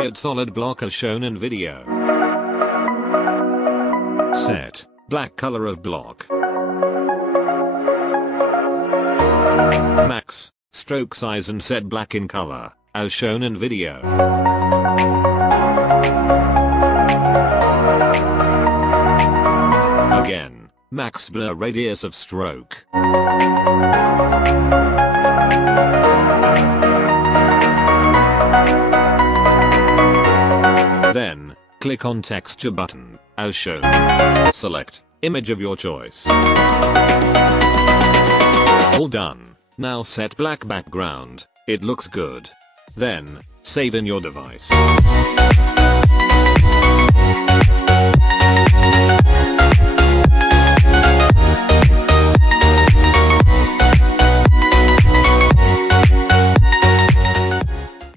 Create solid block as shown in video. Set black color of block. Max stroke size and set black in color as shown in video. Again, max blur radius of stroke. Then, click on texture button, as shown. Select image of your choice. All done. Now set black background. It looks good. Then, save in your device.